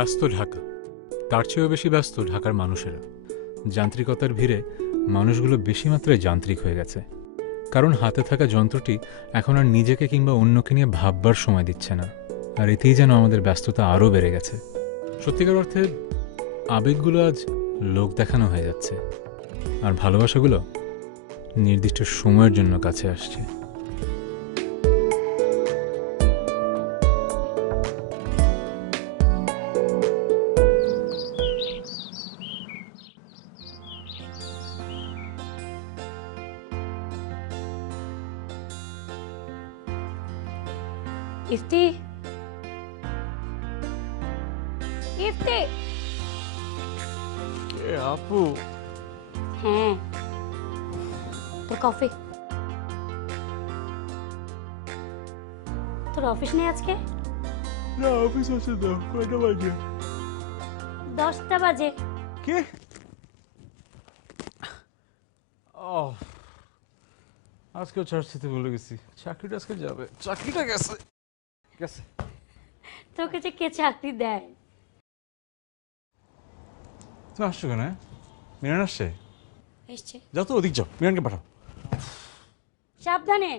ব্যস্ত ঢাকা, তার চেয়েও বেশি ব্যস্ত ঢাকার মানুষেরা। যান্ত্রিকতার ভিড়ে মানুষগুলো বেশি মাত্রায় যান্ত্রিক হয়ে গেছে, কারণ হাতে থাকা যন্ত্রটি এখন আর নিজেকে কিংবা অন্যকে নিয়ে ভাববার সময় দিচ্ছে না। আর এতেই যেন আমাদের ব্যস্ততা আরও বেড়ে গেছে। সত্যিকার অর্থে আবেগগুলো আজ লোক দেখানো হয়ে যাচ্ছে, আর ভালোবাসাগুলো নির্দিষ্ট সময়ের জন্য কাছে আসছে। ইফতি, ইফতি। আপু, হ্যাঁ, তোর কফি। তোর অফিস নেই আজকে? না অফিস আছে তো। কয়টা বাজে? 10টা বাজে। কে? আজকেও চার্জ দিতে ভুলে গেছি। চাকরিটা আজকে যাবে। চাকরিটা গেছে গেছে। তোকে যে কে চাকরি দেয়? তুমি আসছো কেন? মিরান আসছে? এসছে। যাও তো, ওদিক যাও, মিরানকে পাঠাও। সাবধানে।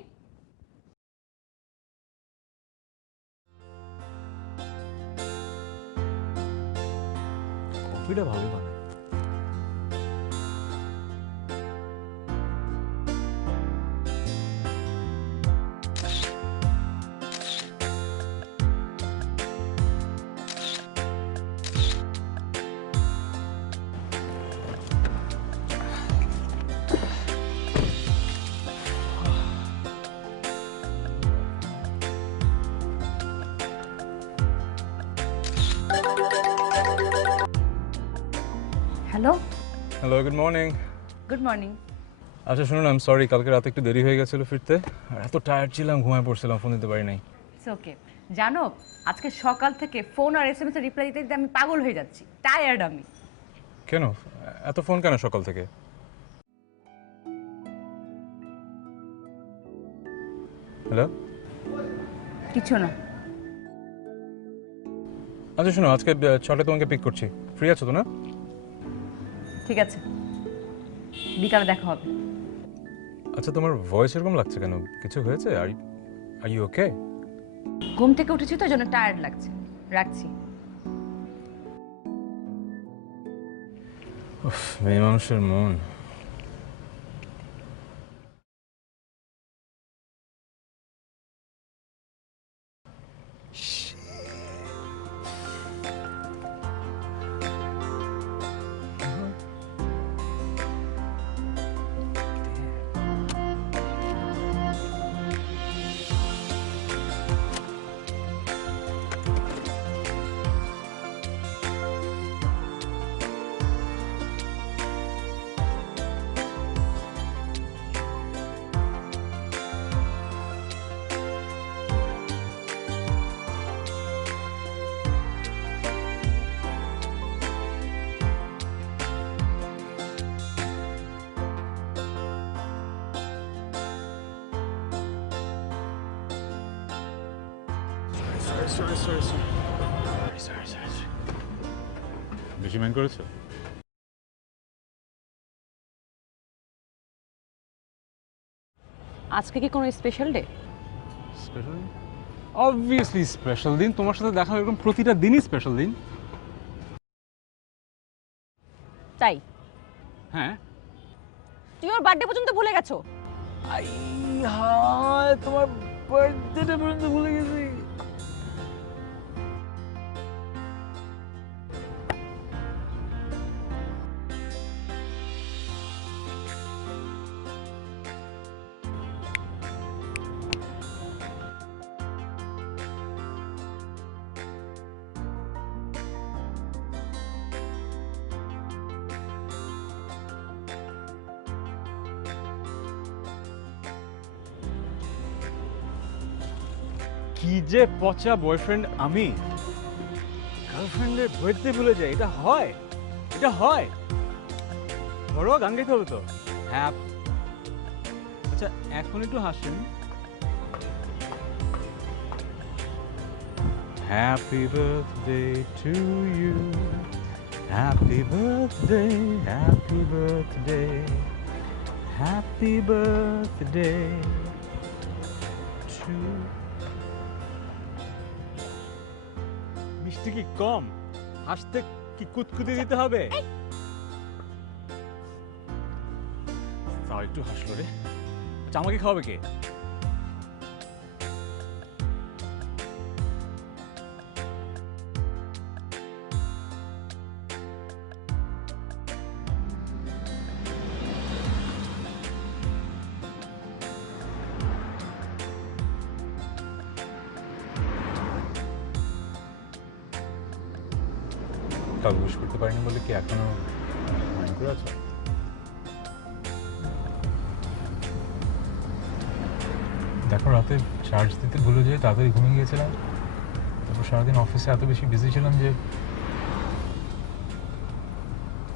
কফিটা ভালো বানায়। Hello, hello, good morning. Good morning. আচ্ছা শুনুন, আমি সরি, কালকে রাতে একটু দেরি হয়ে গেছিল ফিরতে, আর এত টায়ার্ড ছিলাম, ঘুমায় পড়ছিলাম, ফোন দিতে পারি নাই। It's okay. জানো, আজকে সকাল থেকে ফোন আর এসএমএস এর রিপ্লাই দিতে দিতে আমি পাগল হয়ে যাচ্ছি, টায়ার্ড আমি। কেন এত ফোন কেন সকাল থেকে? হ্যালো, কিছু না। আচ্ছা শোনো, আজকে 6টায় তোমাকে পিক করছি, ফ্রি আছো তো না? ঠিক আছে, বিকালে দেখা হবে। আচ্ছা তোমার ভয়েস এরকম লাগছে কেন? কিছু হয়েছে? Are you okay? ঘুম থেকে উঠেছি তো, জন্য টায়ার্ড লাগছে। রাখছি। মেয়ে মানুষের মন। বেশি মাইন্ড করেছো? আজকে কি কোনো special day? Special? Obviously special দিন। তোমার সাথে দেখা এরকম প্রতিটা দিনই স্পেশাল দিন। তাই? হ্যাঁ। তুমি ওর বার্থডে পর্যন্ত ভুলে গেছো? আই হায়, তোমার বার্থডেটা পর্যন্ত ভুলে গেছি। কি যে পচা বয়ফ্রেন্ড আমি! গার্লফ্রেন্ডের বার্থডে ভুলে যায়, এটা হয়? এটা হয়? ধরো গান গাইতে হবে তো। হ্যাঁ আচ্ছা, এখন একটু হাসেন। Happy birthday to you. Happy birthday, happy birthday, happy birthday to মিষ্টি কি কম? হাসতে কি কুতকুতি দিতে হবে? তাও একটু হাসলো রে। আচ্ছা, আমাকে খাওয়াবে কে? কাল উইশ করতে পারিনি বলে কি এখনো মনে করে আছো? দেখো, রাতে চার্জ দিতে ভুলে যেয়ে তাড়াতাড়ি ঘুমিয়ে গিয়েছিলাম। তারপর সারাদিন অফিসে এত বেশি বিজি ছিলাম যে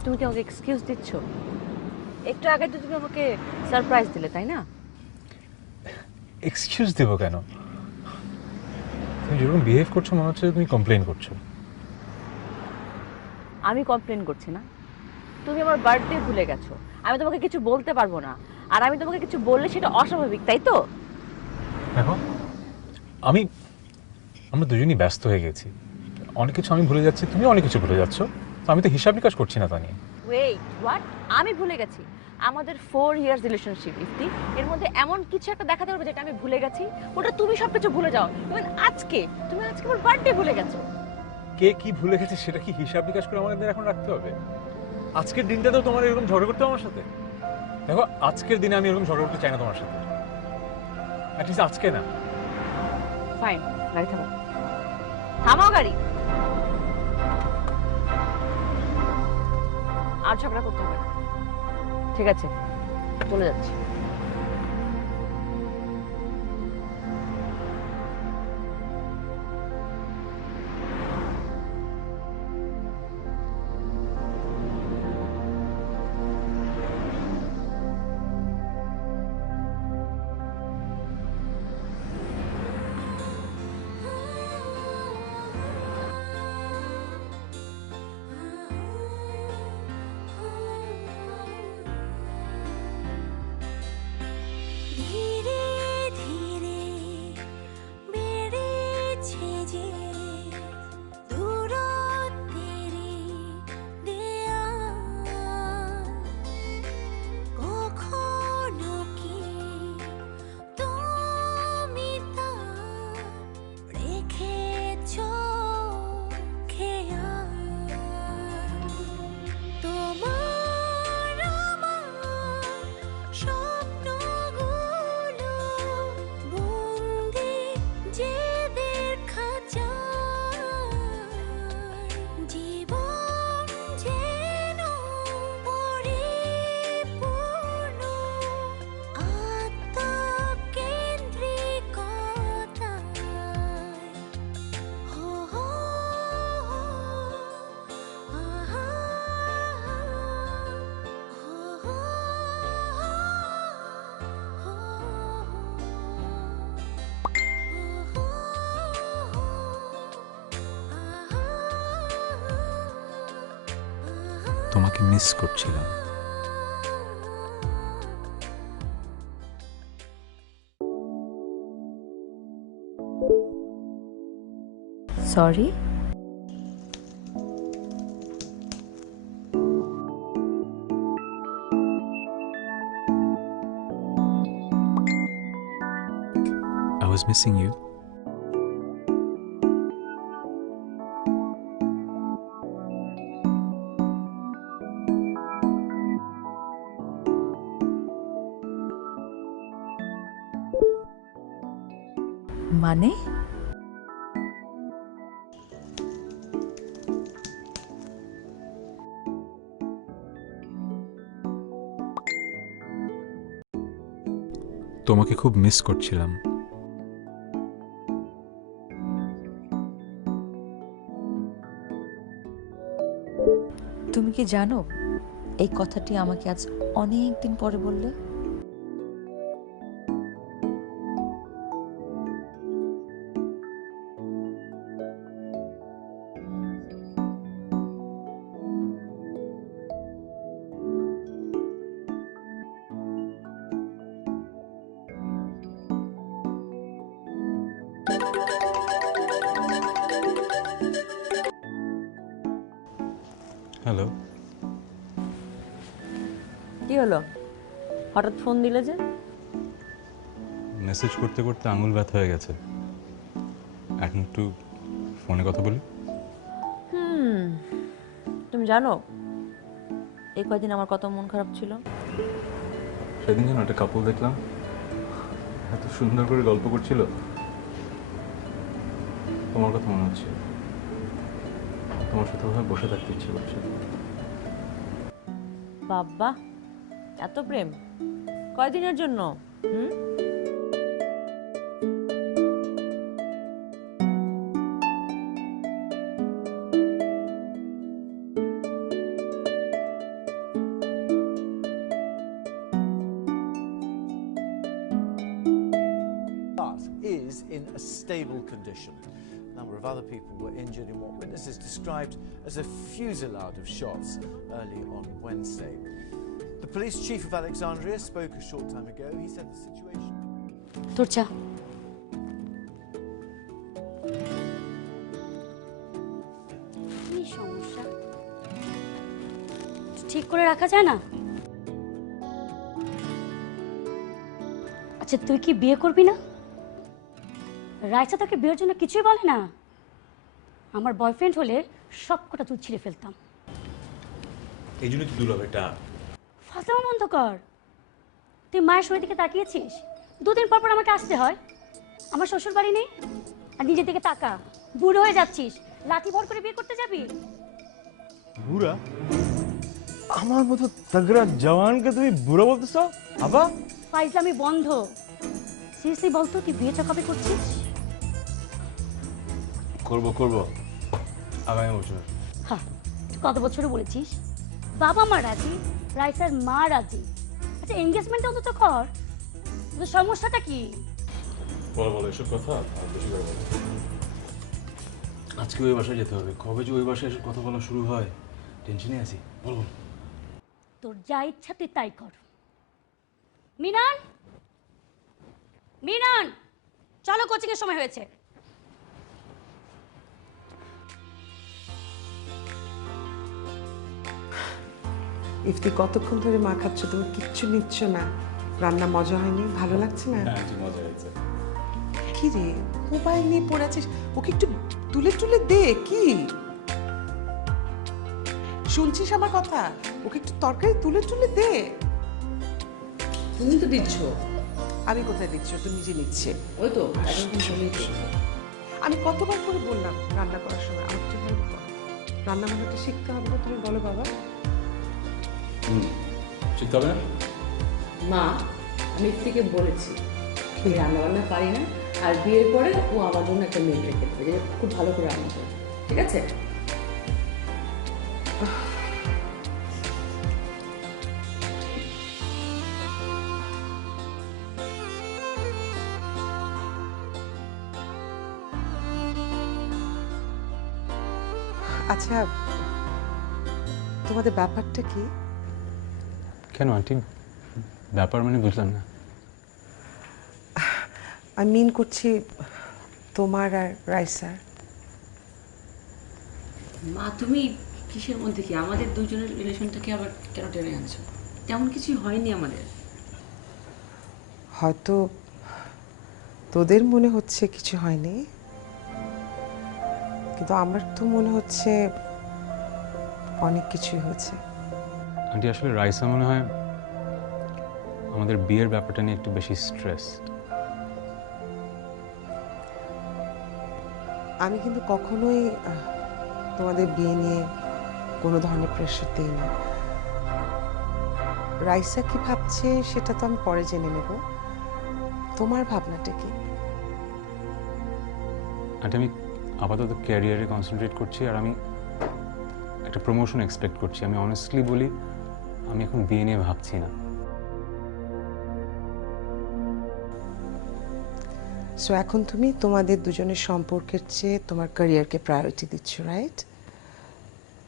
তুমি কি আমাকে এক্সকিউজ দিচ্ছ? একটু আগে তো তুমি আমাকে সারপ্রাইজ দিলে, তাই না? এক্সকিউজ দেবো কেন? তুমি যেরকম বিহেভ করছো মনে হচ্ছে তুমি কমপ্লেন করছো। আমি কমপ্লেন করছি না, তুমি আমার বার্থডে ভুলে গেছো। আমি তোমাকে কিছু বলতে পারবো না, আর আমি তোমাকে কিছু বললে সেটা অস্বাভাবিক, তাই তো? দেখো, আমরা দুজনই ব্যস্ত হয়ে গেছি। অনেক কিছু আমি ভুলে যাচ্ছি, তুমি অনেক কিছু ভুলে যাচ্ছ। তো আমি তো হিসাব নিকাশ করছি না তা নিয়ে। Wait, what? আমি ভুলে গেছি? আমাদের 4 ইয়ার্স রিলেশনশিপ, ইফতি, এর মধ্যে এমন কিছু একটা দেখাতে পারবে যেটা আমি ভুলে গেছি? ওটা তুমি সবকিছু ভুলে যাও। তুমি আজকে আমার বার্থডে ভুলে গেছো। কে কি ভুলে গেছে সেটা কি হিসাব নিকাশ করে আমাদের এখন রাখতে হবে? আজকের দিনটাতেও তোমার এরকম ঝগড়া করতে হবে আমার সাথে? দেখো, আজকের দিনে আমি এরকম ঝগড়া করতে চাই না তোমার সাথে। অ্যাটলিস্ট আজকে না। ফাইন, গাড়ি থামাও। থামাও গাড়ি। আর ঝগড়া করতে হবে না, ঠিক আছে? চলে যাচ্ছি। ধীরে ধীরে বেড়েছে যে দূরত্বেরই দেয়াল, কখনো কি তুমি তা রেখেছো খেয়াল? তোমার আমার স্বপ্নগুলো বন্দি যেদের খাঁচায়, জীবন যেন পরিপূর্ণ আত্মকেন্দ্রিকতায়। হো হো আহা হো তোমাকে মিস করছিলাম। Sorry. I was missing you. মানে? তোমাকে খুব মিস করছিলাম। তুমি কি জানো এই কথাটি আমাকে আজ অনেক দিন পরে বললে? কি হলো, হঠাৎ ফোন দিলে যে? মেসেজ করতে করতে আঙুল ব্যথা হয়ে গেছে, এখন একটু ফোনে কথা বলি। তুমি জানো এই কয়দিন আমার কত মন খারাপ ছিল। সেদিন যেন একটা কাপল দেখলাম, এত সুন্দর করে গল্প করছিল, তোমার কথা মনে হচ্ছে, তোমার সাথে ওভাবে বসে থাকতে ইচ্ছে করছে। বাবা, এত প্রেম কয়দিনের জন্য? হুম, but is in a stable condition. A number of other people were injured in what witnesses described as a fusillade of shots early on Wednesday. The police chief of Alexandria spoke a short time ago. He said the situation... তোর চা। কি সমস্যা? ঠিক করে রাখা যায় না? আচ্ছা, তুই কি বিয়ে করবি না? রাইসা তোকে বিয়ের জন্য কিছুই বলে না? আমার বয়ফ্রেন্ড হলে সব কটা চুল ছিঁড়ে ফেলতাম। এই জন্য তো দুলাভ এটা। ফাজলামো বন্ধ কর। তুই মায়ের শরীর দিকে তাকিয়েছিস? দুদিন পর পর আমাকে আসতে হয়। আমার শ্বশুর বাড়ি নেই, আর নিজের দিকে তাকা। বুড়ো হয়ে যাচ্ছিস, লাঠি ভর করে বিয়ে করতে যাবি? বুড়া? আমার মতো তগড়া জওয়ানকে তুমি বুড়া বলতেছো? আবা, ফাইজলামি বন্ধ। সিরিয়াসলি বলতো, তুই বিয়েটা কবে করছিস? করবো আগামী বছর। হ্যাঁ, তুই কত বছরে বলেছিস? বাবা মা রাজি, রাইসার মা রাজি। আচ্ছা, এনগেজমেন্টটা অন্তত কর। তোর সমস্যাটা কি? বলো এসব কথা আর বেশি করে বলো। আজকে ওই বাসায় যেতে হবে, কবে যে ওই বাসায় এসব কথা বলা শুরু হয়, টেনশনে আছি। বলো। তোর যা ইচ্ছা তুই তাই কর। মিনান, মিনান, চলো, কোচিং এর সময় হয়েছে। ইফতি, কতক্ষণ ধরে মা খাচ্ছ, তুমি কিচ্ছু নিচ্ছ না? রান্না মজা হয়নি? ভালো লাগছে না? মজা হয়েছে। কি রে, মোবাইল নিয়ে পড়ে আছিস? ওকে একটু তুলে তুলে দে। কি শুনছিস আমার কথা? ওকে একটু তরকারি তুলে তুলে দে। তুমি তো দিচ্ছ। আমি কোথায় দিচ্ছি? ও তো নিজে নিচ্ছে। ওই তো এখন শুনি তো। আমি কতবার করে বললাম রান্না করার সময় আমার একটু হেল্প কর। রান্না বান্নাটা শিখতে হবে না? তুমি বলো বাবা। শিখতে হবে না? মা, আমি থেকে বলেছি আমি রান্নাবান্না পারি না, আর বিয়ের পরে ও আমার জন্য একটা মেয়ে রেখে দেবে, যে খুব ভালো করে রান্না করে। ঠিক আছে? আচ্ছা, তোমাদের ব্যাপারটা কি? কেন আন্টি, ব্যাপার মানে বুঝলাম না। আমি মিন করছি তোমার আর রাইসার। মা, তুমি কিসের মধ্যে কি? আমাদের দুজনের রিলেশনটাকে আবার কেন টেনে আনছো? তেমন কিছু হয়নি আমাদের। হয়তো তোদের মনে হচ্ছে কিছু হয়নি, কিন্তু আমার তো মনে হচ্ছে অনেক কিছুই হয়েছে। আন্টি, আসলে রাইসা মনে হয় আমাদের বিয়ের ব্যাপারটা নিয়ে একটু বেশি স্ট্রেস। আমি কিন্তু কখনোই তোমাদের বিয়ে নিয়ে কোনো ধরনের প্রেশার দিই না। রাইসা কি ভাবছে সেটা তো আমি পরে জেনে নেব। তোমার ভাবনাটা কি? আন্টি, আমি আপাতত ক্যারিয়ারে কনসেন্ট্রেট করছি, আর আমি একটা প্রমোশন এক্সপেক্ট করছি। আমি অনেস্টলি বলি, আমি এখন বিয়ে নিয়ে ভাবছি না। সো এখন তুমি তোমাদের দুজনের সম্পর্কের চেয়ে তোমার ক্যারিয়ারকে প্রায়োরিটি দিচ্ছ, রাইট?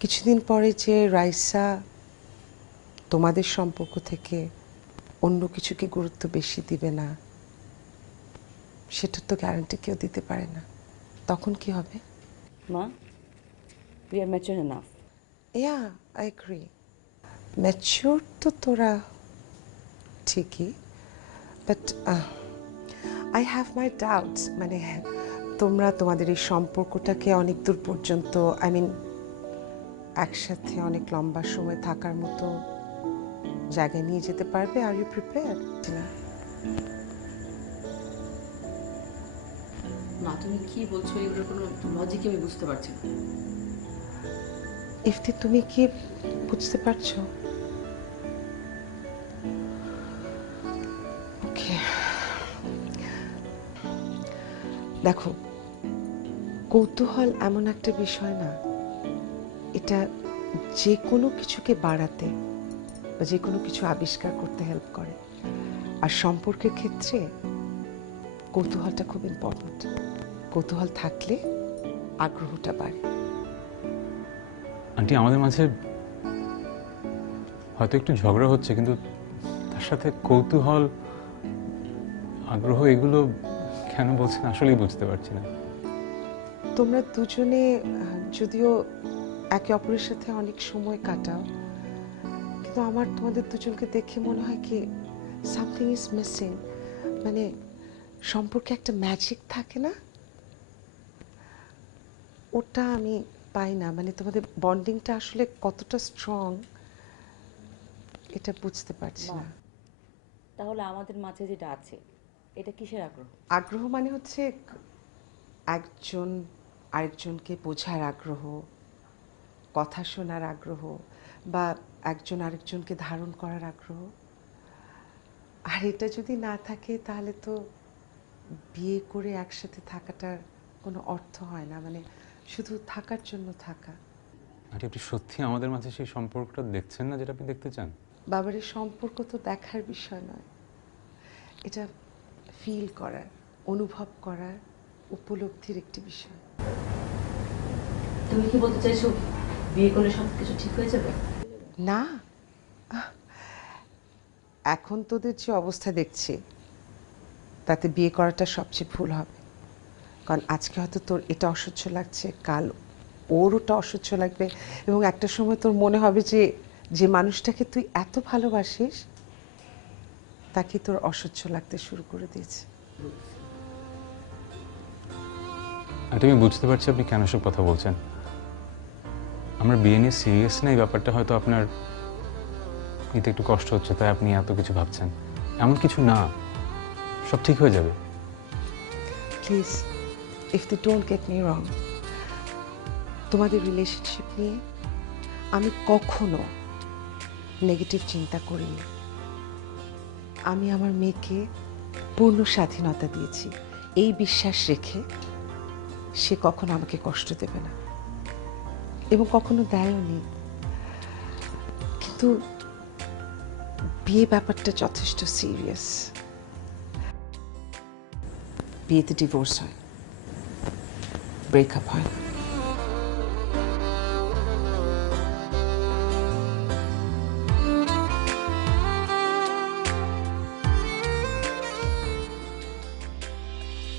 কিছুদিন পরে যে রাইসা তোমাদের সম্পর্ক থেকে অন্য কিছুকে গুরুত্ব বেশি দিবে না, সেটার তো গ্যারান্টি কেউ দিতে পারে না। তখন কি হবে? মা, we are mature enough. Yeah, I agree. Mature তো তোরা ঠিকই, but I have my doubts. মানে তোমরা তোমাদের এই সম্পর্কটাকে অনেক দূর পর্যন্ত, আই মিন একসাথে অনেক লম্বা সময় থাকার মতো জায়গায় নিয়ে যেতে পারবে? Are you prepare? না, মা তুমি কি বলছো, এগুলোর কোনো লজিক আমি বুঝতে পারছি না। ইফতি তুমি কি বুঝতে পারছো? ওকে, দেখো, কৌতূহল এমন একটা বিষয় না, এটা যে কোনো কিছুকে বাড়াতে বা যে কোনো কিছু আবিষ্কার করতে হেল্প করে। আর সম্পর্কের ক্ষেত্রে কৌতূহলটা খুব ইম্পর্ট্যান্ট। কৌতূহল থাকলে আগ্রহটা বাড়ে। আন্টি, আমাদের মাঝে হয়তো একটু ঝগড়া হচ্ছে, কিন্তু তার সাথে কৌতূহল, আগ্রহ এগুলো কেন বলছেন আসলেই বুঝতে পারছি না। তোমরা দুজনে যদিও একে অপরের সাথে অনেক সময় কাটাও, কিন্তু আমার তোমাদের দুজনকে দেখে মনে হয় কি সামথিং ইজ মিসিং। মানে সম্পর্কে একটা ম্যাজিক থাকে না, ওটা আমি পাই না। মানে তোমাদের বন্ডিংটা আসলে কতটা স্ট্রং এটা বুঝতে পারছি না। তাহলে আমাদের মাঝে যেটা আছে এটা কিসের আগ্রহ? আগ্রহ মানে হচ্ছে একজন আরেকজনকে বোঝার আগ্রহ, কথা শোনার আগ্রহ, বা একজন আরেকজনকে ধারণ করার আগ্রহ। আর এটা যদি না থাকে তাহলে তো বিয়ে করে একসাথে থাকাটার কোনো অর্থ হয় না। মানে শুধু থাকার জন্য থাকা। আন্টি, আপনি সত্যি আমাদের মাঝে সেই সম্পর্কটা দেখছেন না যেটা আপনি দেখতে চান? বাবারের সম্পর্ক তো দেখার বিষয় নয়, এটা ফিল করার, অনুভব করার, উপলব্ধির একটি বিষয়। তুমি কি বলতে চাইছো বিয়ে করলে সব কিছু ঠিক হয়ে যাবে? না, এখন তোদের যে অবস্থা দেখছি তাতে বিয়ে করাটা সবচেয়ে ভুল হবে। কারণ আজকে হয়তো তোর এটা অসহ্য লাগছে, কাল ওর ওটা অসহ্য লাগবে, এবং একটা সময় তোর মনে হবে যে যে মানুষটাকে তুই এত ভালোবাসিস তাকে তোর অসহ্য লাগতে শুরু করে দিয়েছে। আন্টি, আমি বুঝতে পারছি আপনি কেন সব কথা বলছেন। আমরা বিয়ে নিয়ে সিরিয়াস না, এই ব্যাপারটা হয়তো আপনার নিতে একটু কষ্ট হচ্ছে, তাই আপনি এত কিছু ভাবছেন। এমন কিছু না, সব ঠিক হয়ে যাবে। Please, if they don't get me wrong, তোমাদের রিলেশনশিপ নিয়ে আমি কখনো নেগেটিভ চিন্তা করিনি। আমি আমার মেয়েকে পূর্ণ স্বাধীনতা দিয়েছি, এই বিশ্বাস রেখে সে কখনো আমাকে কষ্ট দেবে না, এবং কখনো দেয়ওনি। কিন্তু বিয়ে ব্যাপারটা যথেষ্ট সিরিয়াস। বিয়েতে ডিভোর্স হয়, ব্রেকআপ হয় না।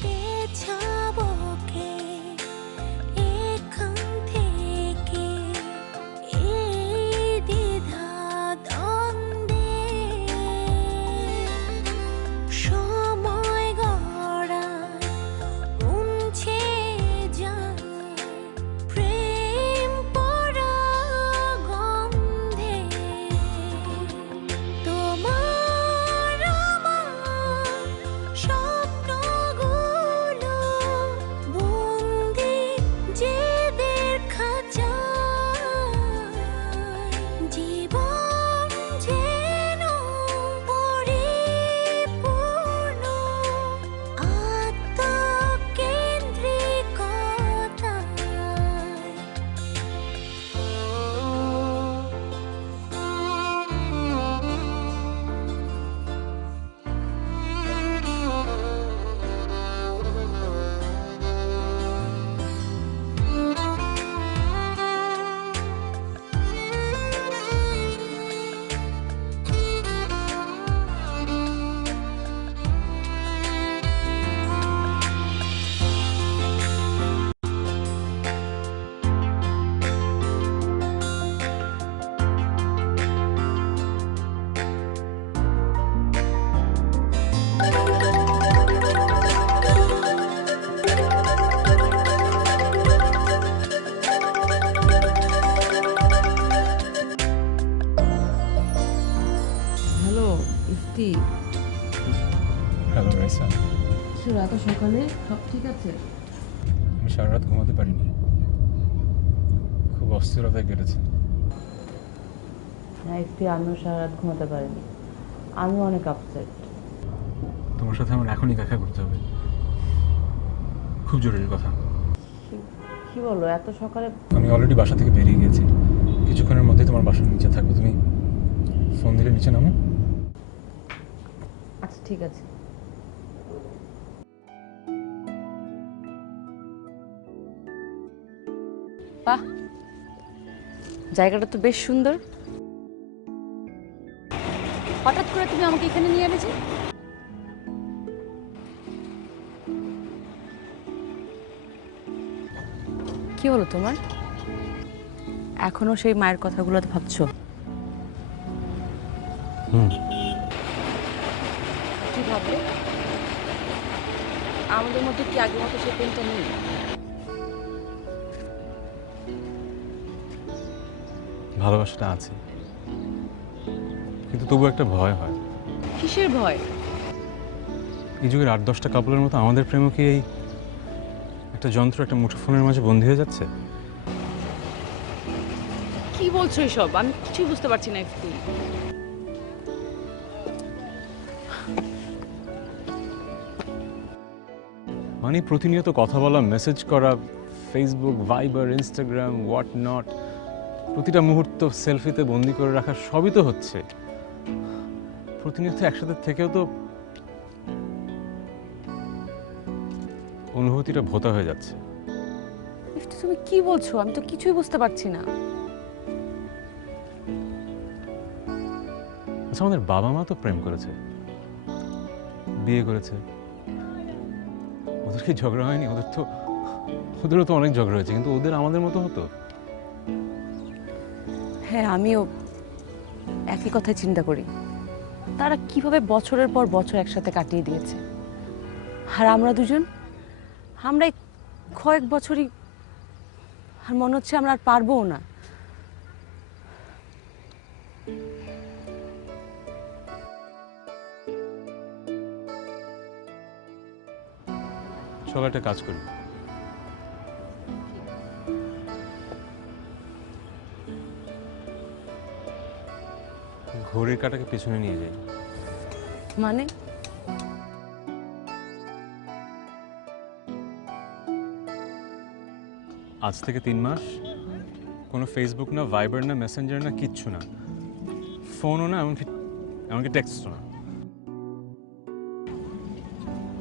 পেছাবকে এখান থেকে এই দ্বিধা দ্বন্দ্বে সময় গড়ায় মুছে যায় ইফতি, হ্যালো রাইসা, কিছু রাত সকালে সব ঠিক আছে? আমি সারা রাত ঘুমাতে পারিনি, খুব অস্থিরতায় কেটেছে। না ইফতি, আমিও সারা রাত ঘুমাতে পারিনি, আমিও অনেক আপসেট। তোমার সাথে আমার এখনই দেখা করতে হবে, খুব জরুরি কথা। কি বলো এত সকালে? আমি অলরেডি বাসা থেকে বেরিয়ে গেছি, কিছুক্ষণের মধ্যেই তোমার বাসার নিচে থাকবো। তুমি ফোন দিলে নিচে নামো। আচ্ছা ঠিক আছে। বাহ, জায়গাটা তো বেশ সুন্দর। হঠাৎ করে তুমি আমাকে এখানে নিয়ে এলে যে? কি হলো তোমার? এখনো সেই মায়ের কথাগুলো ভাবছো? কি ভাববে? আমাদের মধ্যে কি আগের মতো সেই প্রেমটা নেই? ভালোবাসাটা আছে, কিন্তু তবু একটা ভয় হয়। কিসের ভয়? এই যুগের 8-10টা কাপলের মতো আমাদের প্রেমও কি এই একটা যন্ত্র, একটা মুঠোফোনের মাঝে বন্দী হয়ে যাচ্ছে? কি বলছো এসব? আমি কিছুই বুঝতে পারছি না ইফতি। মানে প্রতিনিয়ত কথা বলা, মেসেজ করা, ফেসবুক, ভাইবার, ইনস্টাগ্রাম, হোয়াট নট, প্রতিটা মুহূর্ত সেলফিতে বন্দি করে রাখা, সবই তো হচ্ছে। প্রতিনিয়ত একসাথে থেকেও তো অনুভূতিটা ভোতা হয়ে যাচ্ছে। ইফতি তুমি কি বলছো? আমি তো কিছুই বুঝতে পারছি না। আচ্ছা, আমাদের বাবা মা তো প্রেম করেছে, বিয়ে করেছে, ওদের কি ঝগড়া হয়নি? ওদেরও তো অনেক ঝগড়া হয়েছে, কিন্তু ওদের আমাদের মতো হতো? হ্যাঁ, আমিও একই কথাই চিন্তা করি। তারা কিভাবে বছরের পর বছর একসাথে কাটিয়ে দিয়েছে, আর আমরা দুজন, আমরা এই কয়েক বছরই, আর মনে হচ্ছে আমরা আর পারবোও না। চলো একটা কাজ করি, ঘড়ির কাঁটাকে পেছনে নিয়ে যাই। মানে? আজ থেকে 3 মাস কোনো ফেসবুক না, ভাইবার না, মেসেঞ্জার না, কিচ্ছু না, ফোনও না, এমনকি টেক্সটও না,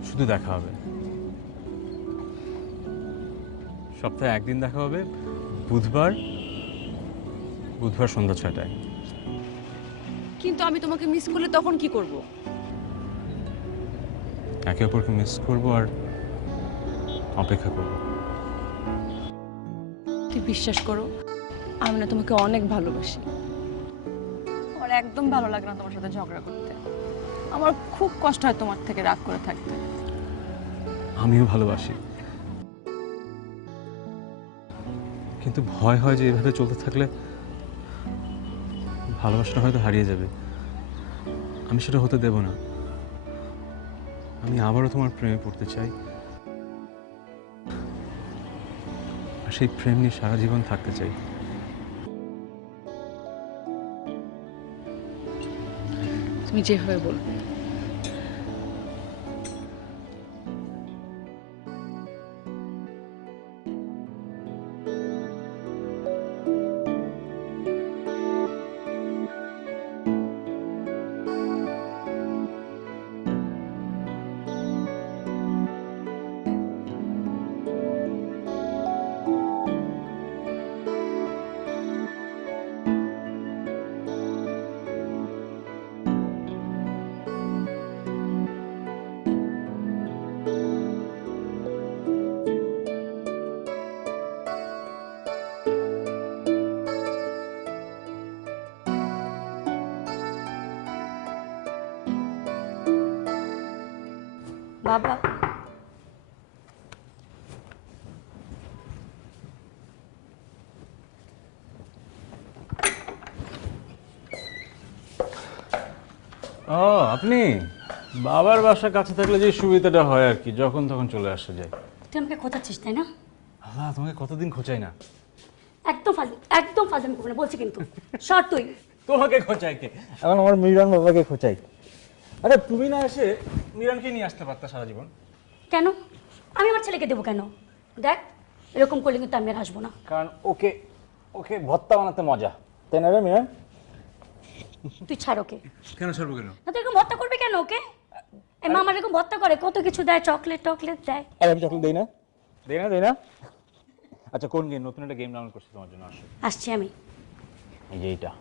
শুধু দেখা হবে। সপ্তাহে একদিন দেখা হবে, বুধবার সন্ধ্যা 6টায়। কিন্তু আমি তোমাকে মিস করলে তখন কি করব? একে অপরকে মিস করবো আর অপেক্ষা করবো। কি বিশ্বাস করো, আমি না তোমাকে অনেক ভালোবাসি। আমার একদম ভালো লাগে না তোমার সাথে ঝগড়া করতে। আমার খুব কষ্ট হয় তোমার থেকে রাগ করে থাকতে। আমিও ভালোবাসি, কিন্তু ভয় হয় যে এভাবে চলতে থাকলে ভালোবাসাটা হয়তো হারিয়ে যাবে। আমি সেটা হতে দেব না। আমি আবারও তোমার প্রেমে পড়তে চাই, আর সেই প্রেম নিয়ে সারা জীবন থাকতে চাই। তুমি যেভাবে বলবে। বাবা, ও আপনি বাবার বাসার কাছে থাকলে যে সুবিধাটা হয় আর কি, যখন তখন চলে আসা যায়। তুই আমাকে খোঁচাচ্ছিস তাই না? আল্লাহ, তোমাকে কতদিন খোঁচাই না। একদম ফাজলামি করবো না বলছি কিন্তু। সর তুই। তোমাকে খোঁচাই কে? এখন আমার মিরান বাবাকে খোঁচাই। আরে তুমি না এসে মিরানকে নিয়ে আসতে পারতা সারা জীবন। কেন? আমি আমার ছেলেকে দেবো কেন? দেখ, এরকম করলে কিন্তু আমি আর আসবো না। কারণ ওকে ওকে ভর্তা বানাতে মজা, তাই না রে মিরান? তুই ছাড় ওকে। কেন ছাড়বো কেন? না তুই এরকম ভর্তা করবে কেন ওকে? এই মা আমার এরকম ভর্তা করে, কত কিছু দেয়, চকলেট টকলেট দেয়। আরে আমি চকলেট দেই না, দেই না। আচ্ছা কোন গেম? নতুন একটা গেম ডাউনলোড করছি তোমার জন্য, আসো। আসছি আমি। এই যে এইটা।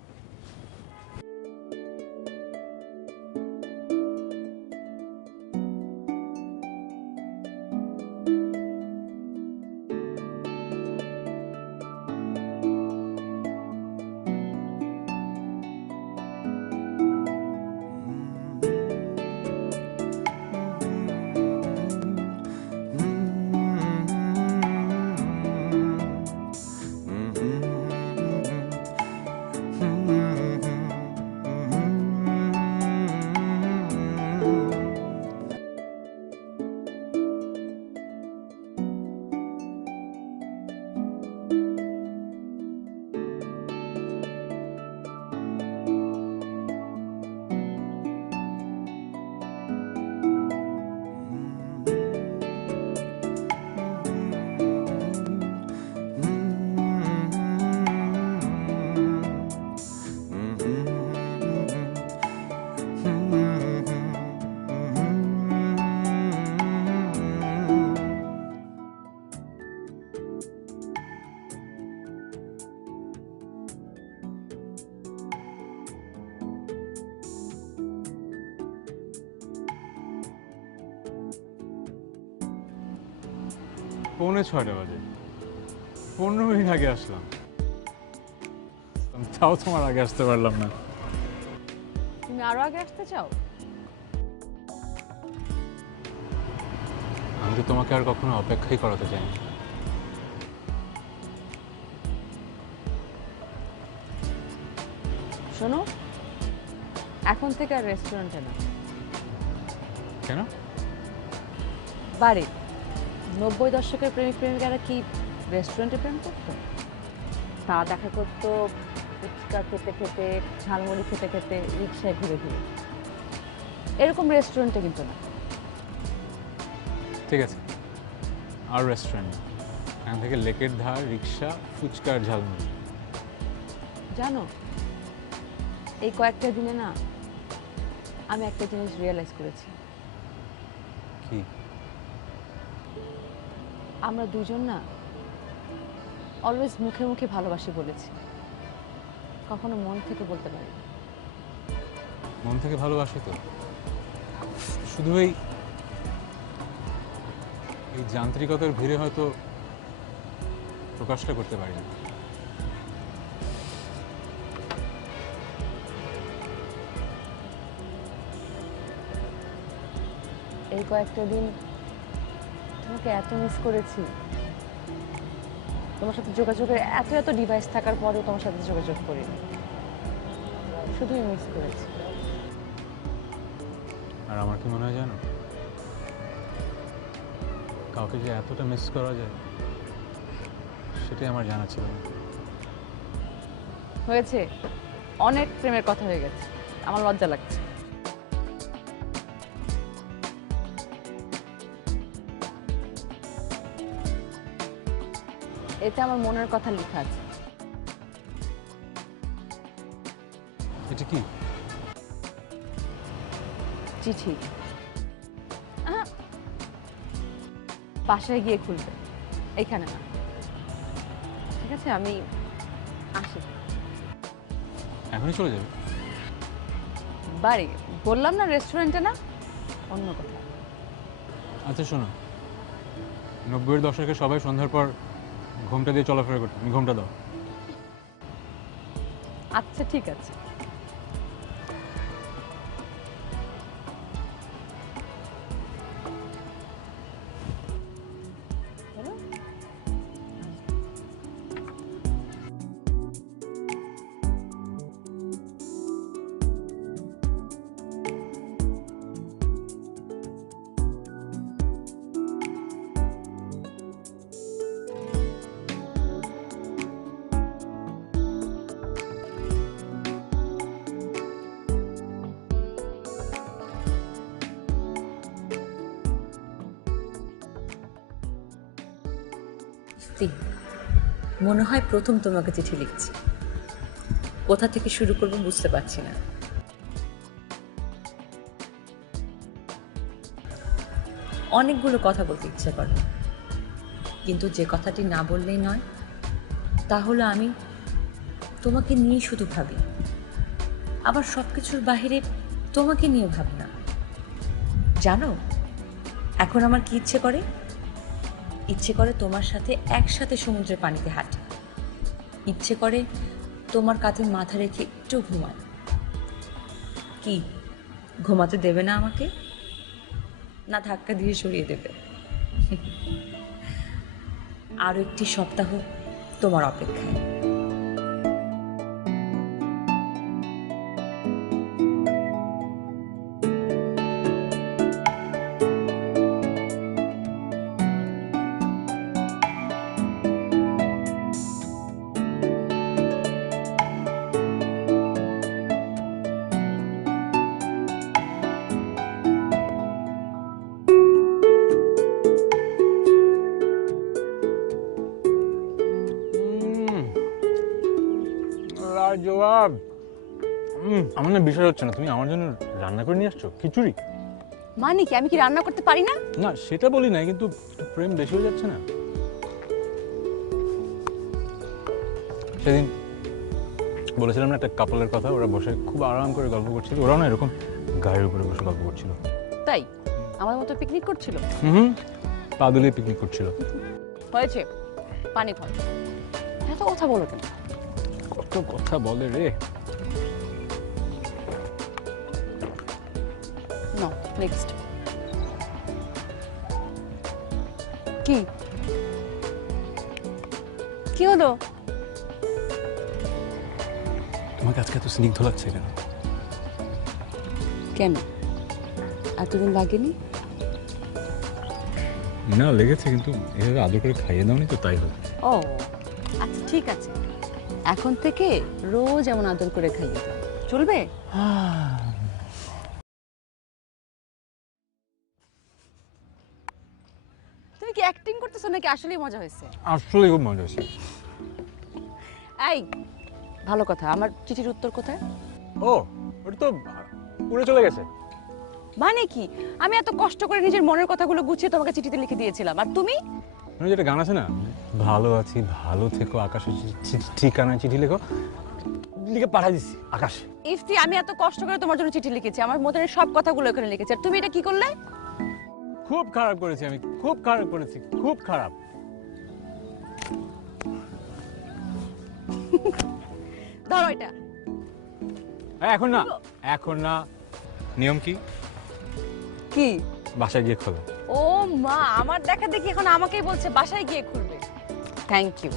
পৌনে 6টা বাজে, 15 মিনিট আগে আসলাম, তাও তোমার আগে আসতে পারলাম না। তুমি আরো আগে আসতে চাও? আমি তো তোমাকে আর কখনো অপেক্ষাই করাতে চাইনি। শোনো, এখন থেকে আর রেস্টুরেন্টে না, কেন? বাড়ি। 90 দশকের প্রেমিক প্রেমিকারা কি রেস্টুরেন্টে প্রেম করতো? তা দেখা করতো ফুচকা খেতে খেতে, ঝালমুড়ি খেতে খেতে, রিক্সায় ঘুরে ঘুরে। এরকম রেস্টুরেন্টে কিন্তু না। ঠিক আছে, আর রেস্টুরেন্ট না। এখান থেকে লেকের ধার, রিক্সা, ফুচকা আর ঝালমুড়ি। জানো, এই কয়েকটা দিনে না আমি একটা জিনিস রিয়েলাইজ করেছি। কি? আমরা দুজন না অলওয়েজ মুখে মুখে ভালোবাসি বলেছি, কখনো মন থেকে বলতে পারি। মন থেকে ভালোবাসি তো, শুধু এই যান্ত্রিকতার ভিড়ে হয়তো প্রকাশটা করতে পারি না। এই কয়েকটা দিন তোমাকে এত মিস করেছি, তোমার সাথে যোগাযোগের এত এত ডিভাইস থাকার পরেও তোমার সাথে যোগাযোগ করিনি, শুধুই মিস করেছি। আর আমার কি মনে হয় জানো, কাউকে যে এতটা মিস করা যায় সেটাই আমার জানা ছিল না। হয়েছে, অনেক প্রেমের কথা হয়ে গেছে, আমার লজ্জা লাগছে। এতে আমার মনের কথা লেখা আছে। এটা কি? চিঠি। বাসায় গিয়ে খুলবে, এইখানে না। ঠিক আছে, আমি আসি। এখনই চলে যাবে? বাড়ি বললাম না, রেস্টুরেন্টে না, অন্য কোথাও। আচ্ছা শোনো, 90-এর দশকে সবাই সন্ধ্যার পর ঘুমটা দিয়ে চলাফেরা করতো, তুমি ঘুমটা দাও। আচ্ছা ঠিক আছে। সত্যি মনে হয় প্রথম তোমাকে চিঠি লিখছি। কোথা থেকে শুরু করব বুঝতে পারছি না। অনেকগুলো কথা বলতে ইচ্ছে করে, কিন্তু যে কথাটি না বললেই নয় তা হলো আমি তোমাকে নিয়ে শুধু ভাবি, আবার সব কিছুর বাহিরে তোমাকে নিয়ে ভাবি না। জানো এখন আমার কি ইচ্ছে করে? ইচ্ছে করে তোমার সাথে একসাথে সমুদ্রের পানিতে হাঁটি, ইচ্ছে করে তোমার কাঁধে মাথা রেখে একটু ঘুমাই। কি ঘুমাতে দেবে না আমাকে, না ধাক্কা দিয়ে সরিয়ে দেবে? আরও একটি সপ্তাহ তোমার অপেক্ষায়। জবাব। আমার না বিষয় হচ্ছে না, তুমি আমার জন্য রান্না করে নিয়ে আসছো খিচুড়ি। মানে কি আমি কি রান্না করতে পারি না? না সেটা বলি না, কিন্তু প্রেম বেশি হয়ে যাচ্ছে না? সেদিন বলেছিলাম না একটা কাপলের কথা, ওরা বসে খুব আরাম করে গল্প করছিল, ওরাও না এরকম গায়ের উপরে বসে গল্প করছিল। তাই আমার মতো পিকনিক করছিল? পা দুলিয়ে পিকনিক করছিল। হয়েছে, পানি খাও। এত কথা বলো কেন? কত কথা বলে রে। No next. কি কি হলো? তোমাকে আজকে এত স্নিগ্ধ লাগছে কেন? কেন এতদিন লাগেনি? না লেগেছে, কিন্তু এভাবে আদর করে খাইয়ে দাওনি তো, তাই হলো। ও আচ্ছা ঠিক আছে, এখন থেকে রোজ এমন আদর করে খাইয়ে দাও, চলবে? তুমি কি অ্যাক্টিং করতেছো নাকি আসলেই মজা হয়েছে? আসলে খুব মজা হয়েছে। এই ভালো কথা, আমার চিঠির উত্তর কোথায়? ও ওটা তো উড়ে চলে গেছে। মানে কি আমি এত কষ্ট করে নিজের মনের কথাগুলো গুছিয়ে তোমাকে চিঠিতে লিখে দিয়েছিলাম, আর তুমি? মানে যেটা গান আছে না, ভালো আছি ভালো থেকো আকাশে ঠিকানায় চিঠি লেখো, লিখে পাঠিয়ে দিচ্ছি আকাশে। ইফতি আমি এত কষ্ট করে তোমার জন্য চিঠি লিখেছি, আমার মনের সব কথাগুলো এখানে লিখেছি, আর তুমি এটা কি করলে? খুব খারাপ করেছি আমি, খুব খারাপ করেছি, খুব খারাপ। ধরো এটা। এখন না, এখন না। নিয়ম কি? কি? বাসায় গিয়ে খোলো। ও মা, আমার দেখা দেখি এখন আমাকেই বলছে বাসায় গিয়ে খুলবে। Thank you.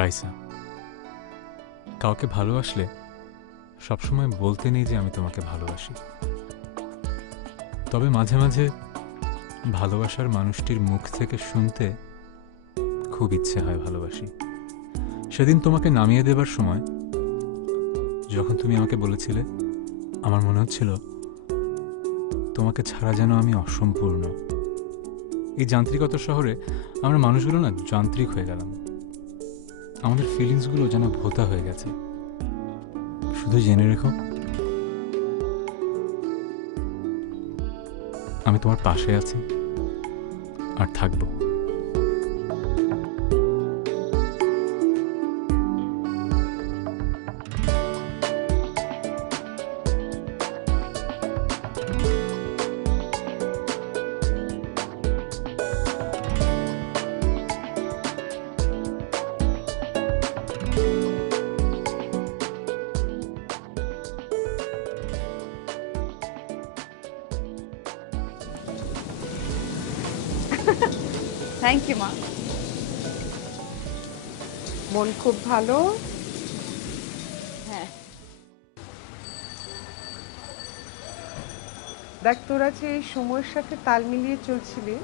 রাইসা, কাউকে ভালোবাসলে সবসময় বলতে নেই যে আমি তোমাকে ভালোবাসি, তবে মাঝে মাঝে ভালোবাসার মানুষটির মুখ থেকে শুনতে খুব ইচ্ছে হয় ভালোবাসি। সেদিন তোমাকে নামিয়ে দেবার সময় যখন তুমি আমাকে বলেছিলে, আমার মনে হচ্ছিল তোমাকে ছাড়া যেন আমি অসম্পূর্ণ। এই যান্ত্রিকতার শহরে আমরা মানুষগুলো না যান্ত্রিক হয়ে গেলাম, আমাদের ফিলিংসগুলো যেন ভোতা হয়ে গেছে। শুধু জেনে রেখো, আমি তোমার পাশে আছি আর থাকবো। থ্যাংক ইউ মা। মন খুব ভালো? হ্যাঁ। দেখ, তোরা যে এই সময়ের সাথে তাল মিলিয়ে চলছিলি,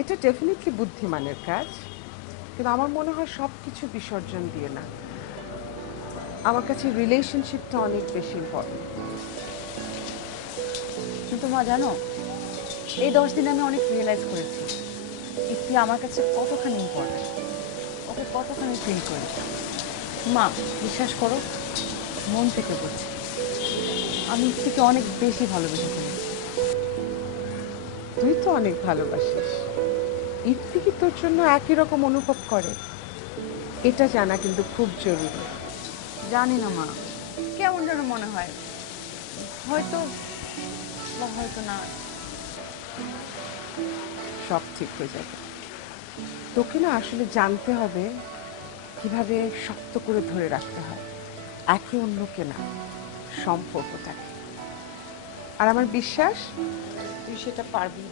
এটা ডেফিনেটলি বুদ্ধিমানের কাজ, কিন্তু আমার মনে হয় সব কিছু বিসর্জন দিয়ে না। আমার কাছে রিলেশনশিপটা অনেক বেশি ইম্পর্টেন্ট। কিন্তু মা জানো, এই 10 দিনে আমি অনেক রিয়েলাইজ করেছি ইফতি আমার কাছে কতখানি ইম্পর্টেন্ট, ওকে কতখানি ফিল করি। মা বিশ্বাস করো, মন থেকে বলছি, আমি ইফতিকে অনেক বেশি ভালোবেসে ফেলি। তুই তো অনেক ভালোবাসিস, ইফতি কি তোর জন্য একই রকম অনুভব করে? এটা জানা কিন্তু খুব জরুরি। জানি না মা, কেমন যেন মনে হয়, হয়তো বা হয়তো না। সব ঠিক হয়ে যাবে। তোকে না আসলে জানতে হবে কিভাবে শক্ত করে ধরে রাখতে হয় একে অন্যকে না, সম্পর্কটাকে। আর আমার বিশ্বাস তুই সেটা পারবি।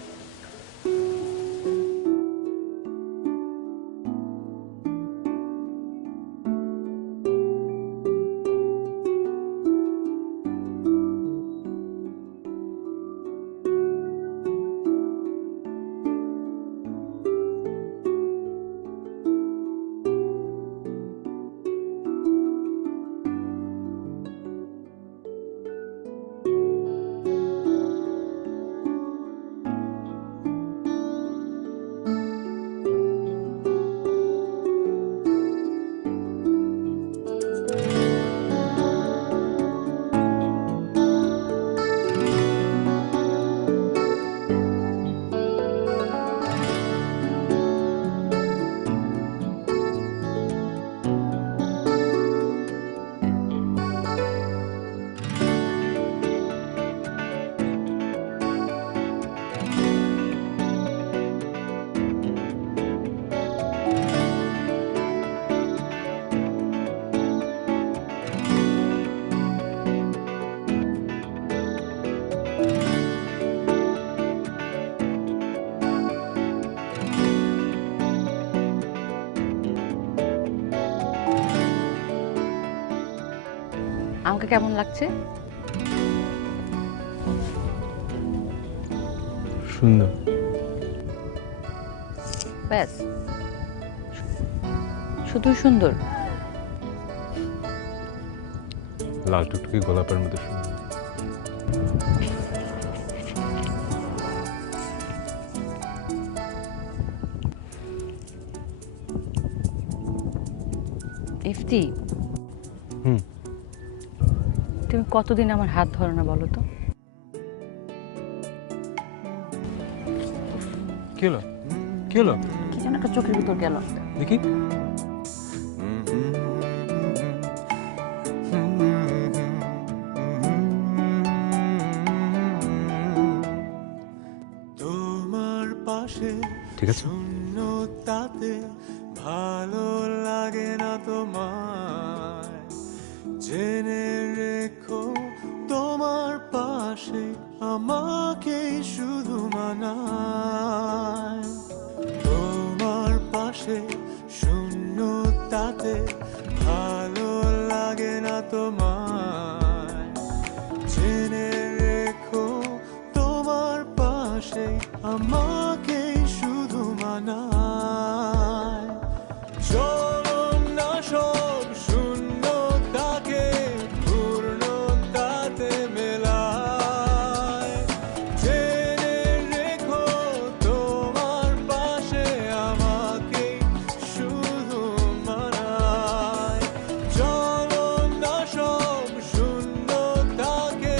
আমাকে কেমন লাগছে? সুন্দর। ব্যাস, শুধু সুন্দর? লাল টুকটুকি গোলাপের মতো সুন্দর। ইফতি, হুম। তুমি কতদিন আমার হাত ধরো না বলো তো? কি হলো? কি হলো? কি যেন একটা চোখের ভিতর গেল। দেখি। তোমার পাশে ঠিক আছে। শূন্যতাতে ভালো লাগে না তোমায়, জেনে রেখো তোমার পাশে আমাকে শুধু মানায়। তোমার পাশে শূন্যতাতে ভালো লাগে না তোমায়, জেনে রেখো তোমার পাশে আমাকে শুধু মানায়। চলো না সব শূন্যতাকে পূর্ণতাতে মেলায়, জেনে রেখো তোমার পাশে আমাকে শুধু মানায়। চলো না সব শূন্যতাকে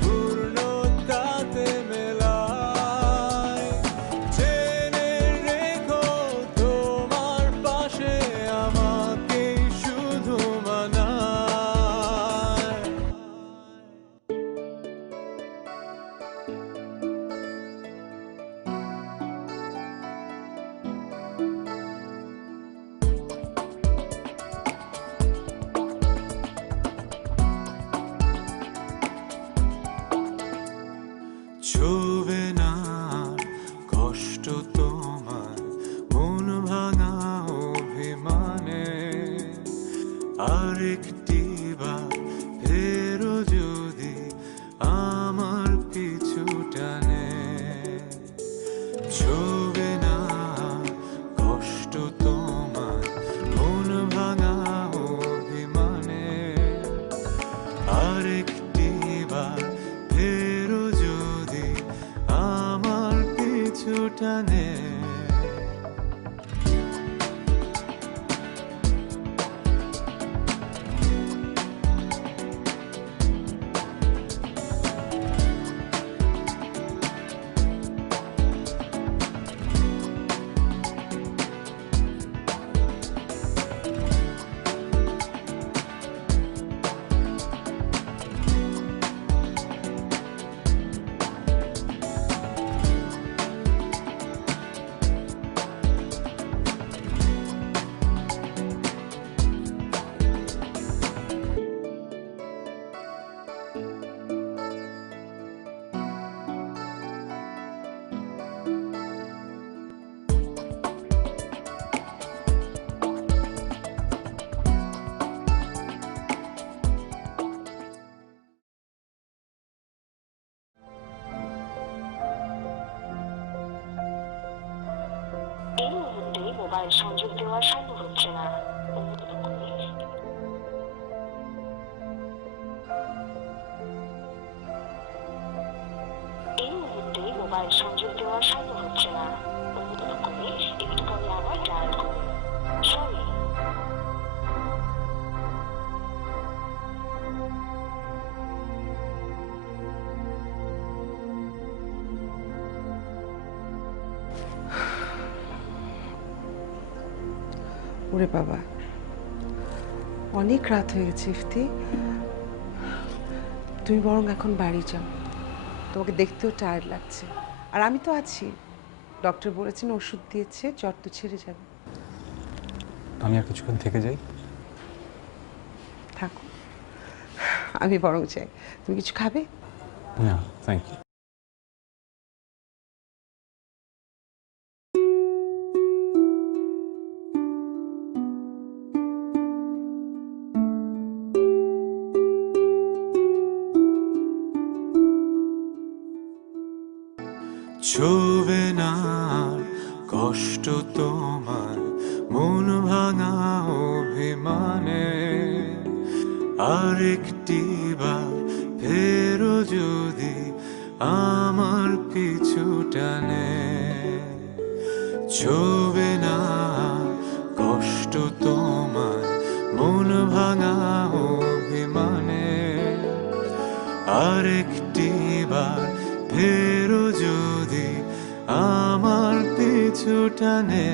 পূর্ণতাতে মেলায়, আরেকটি বার ফেরো যদি আমার পিছু টানে, ছবে না কষ্ট তোমার মন ভাঙা অভিমানে, আরেকটি বার ফেরো যদি আমার পিছু টানে। এই মুহূর্তে মোবাইল সংযোগ দেওয়া সম্ভব হচ্ছে না। অনুগ্রহ করে এই মুহূর্তে মোবাইল সংযোগ দেওয়া সম্ভব হচ্ছে না। অনুগ্রহ করে একটু পরে আবার ডায়াল করুন। সরি। ওরে বাবা, অনেক রাত হয়ে গেছে ইফতি। তুমি বরং এখন বাড়ি যাও, তোমাকে দেখতেও টায়ার্ড লাগছে। আর আমি তো আছি, ডক্টর বলেছেন ওষুধ দিয়েছে, জ্বর তো ছেড়ে যাবে। আমি আর কিছুক্ষণ থেকে যাই। থাকো, আমি বরং চাই। তুমি কিছু খাবে? না, থ্যাংক ইউ। ছবে না কষ্ট তোমার মন ভাঙা অভিমানে, আরেকটি বার ফেরো যদি আমার পিছু টানে, ছবে না কষ্ট তোমার মন ভাঙা অভিমানে, আরেকটি বার ফেরো যদি আমার পিছু টানে।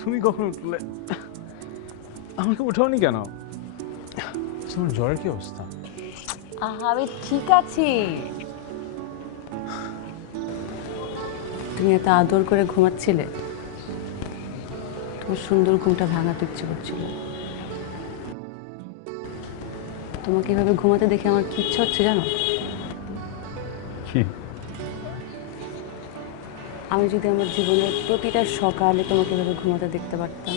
তুমি কখন উঠলে? আমাকে উঠাওনি কেন? তোমার জ্বরের কি অবস্থা? আমি ঠিক আছি। তুমি এত আদর করে ঘুমাচ্ছিলে, তোমার সুন্দর ঘুমটা ভাঙাতে ইচ্ছে করছিল। তোমাকে এভাবে ঘুমাতে দেখে আমার কি ইচ্ছে হচ্ছে জানো? কি? আমি যদি আমার জীবনের প্রতিটা সকালে তোমাকে এভাবে ঘুমাতে দেখতে পারতাম,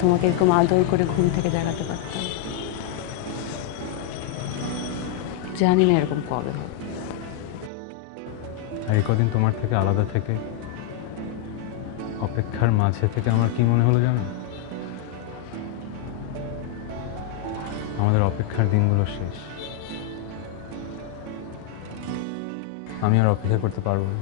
তোমাকে এরকম আদর করে ঘুম থেকে জাগাতে পারতাম। জানি না এরকম কবে হবে। আর এই কদিন তোমার থেকে আলাদা থেকে, অপেক্ষার মাঝে থেকে আমার কি মনে হলো জানো? আমাদের অপেক্ষার দিনগুলো শেষ। আমি আর অপেক্ষা করতে পারবো না।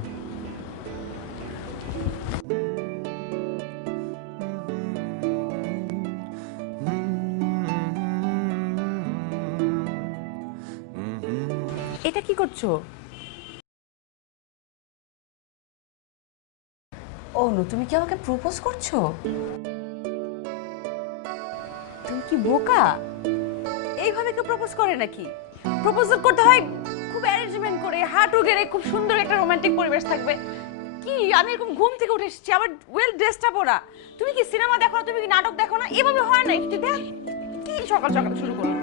এটা কি করছো? অনু, তুমি কি আমাকে প্রপোজ করছো? তুমি কি বোকা? এইভাবে কেউ প্রপোজ করে নাকি? প্রপোজাল করতে হয় খুব অ্যারেঞ্জমেন্ট করে, হাঁটু গেড়ে, খুব সুন্দর একটা রোমান্টিক পরিবেশ থাকবে। কি আমি এরকম ঘুম থেকে উঠে এসেছি, আবার ওয়েল ড্রেসড আপ ওরা। তুমি কি সিনেমা দেখো না? তুমি কি নাটক দেখো না? এভাবে হয় না। একটু দেখ কি সকাল সকাল শুরু করলো।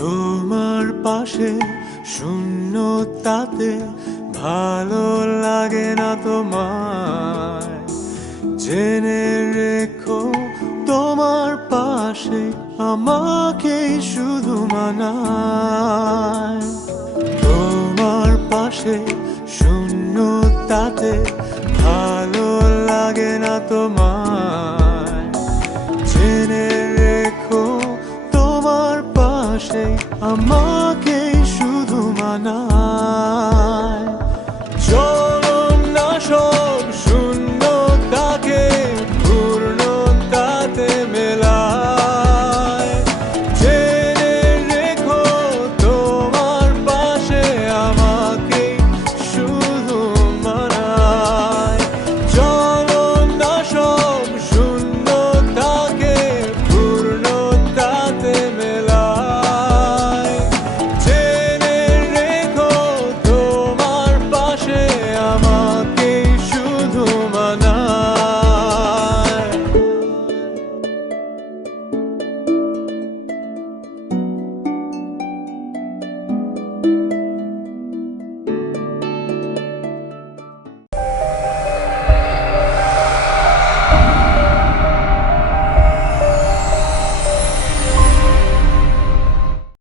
তোমার পাশে শূন্যতাতে ভালো লাগে না তোমায়, জেনে রেখো তোমার পাশে আমাকেই শুধু মানায়। তোমার পাশে শূন্যতাতে ভালো লাগে না তোমায়, জেনে রেখো তোমার পাশে আমাকেই শুধু মানায়।